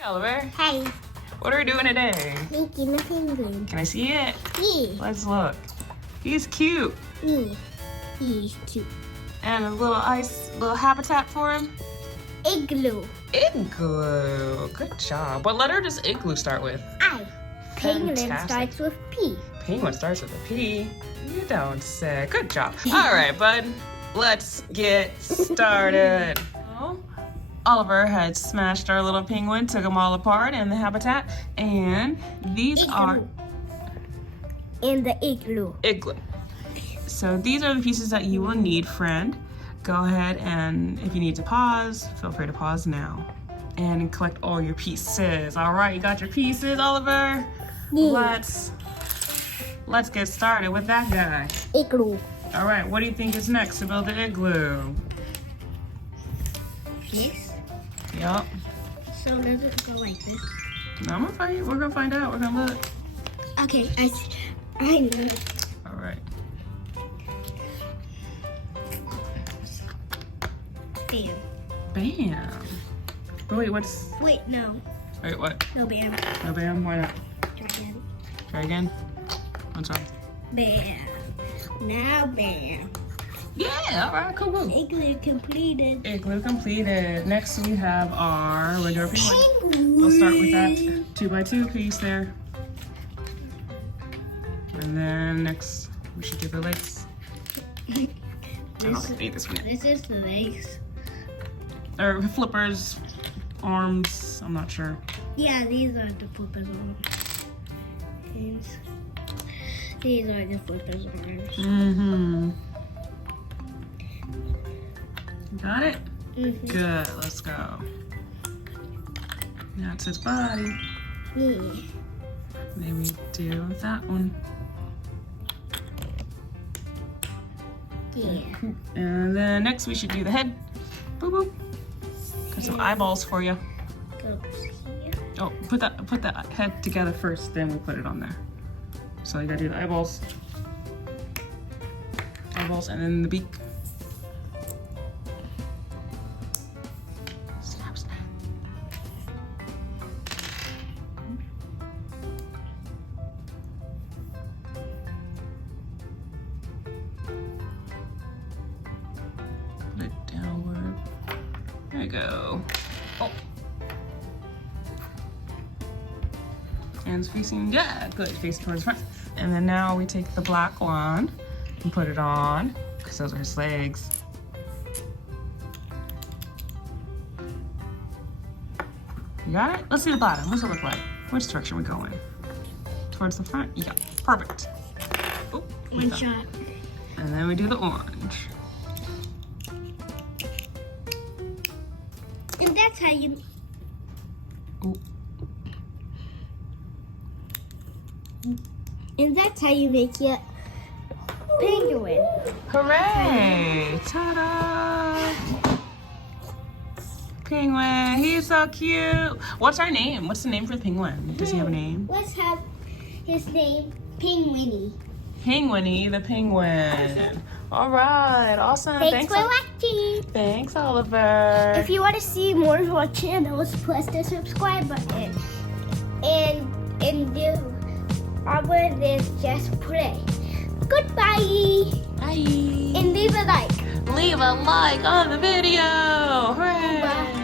Hey, Oliver. Hi. What are we doing today? Making a penguin. Can I see it? Yeah. Let's look. He's cute. Yeah. He's cute. And a little habitat for him. Igloo. Igloo. Good job. What letter does igloo start with? I. Penguin Fantastic. starts with P. Penguin starts with a P. You don't say. Good job. All right, bud. Let's get started. Oliver had smashed our little penguin, took them all apart in the habitat, and these are in the igloo. Igloo. So these are the pieces that you will need, friend. Go ahead and if you need to pause, feel free to pause now and collect all your pieces. All right, you got your pieces, Oliver? Yeah. Let's get started with that guy. Igloo. All right, what do you think is next to build the igloo? This. Yep. So does it go like this? I'm gonna find. We're gonna find out. We're gonna look. Okay, I know. All right. Bam. Bam. But wait, what's? Wait, no. Wait, what? No bam. No bam. Why not? Again. Try again. What's wrong? Bam. Now bam. Yeah. All right. Cool. Cool. Igloo completed. Igloo completed. Next we have our regular penguin. Penguin. We'll start with that 2x2 piece there. And then next we should do the legs. I don't need this one yet. This is the legs. Or flippers, arms, I'm not sure. Yeah, these are the flippers arms. These are the flippers arms. Mm-hmm. Got it? Mm-hmm. Good, let's go. That's his body. Yeah. Maybe do that one. Yeah. And then next we should do the head. Boop boop. Got some eyeballs for you. Goes here. Oh, put that head together first, then we put it on there. So you gotta do the eyeballs. Eyeballs and then the beak. Snap, snap. Put it downward. There you go. Oh. Hands facing, yeah, good, face towards front. And then now we take the black one and put it on, because those are his legs. You got it? Let's see the bottom. What's it look like? Which direction we going? Towards the front? Yeah, perfect. Oh, One shot. and then we do the orange. And that's how you. Ooh. And that's how you make your penguin. Hooray! Ta-da! Penguin, he's so cute. What's our name? What's the name for the penguin? Does he have a name? Let's have his name Penguiny. Penguiny the penguin. All right, awesome. Thanks for watching. Thanks, Oliver. If you want to see more of our channels, press the subscribe button. And do other than just play. Goodbye. Bye. And leave a like. Leave a like on the video. Hooray. Bye.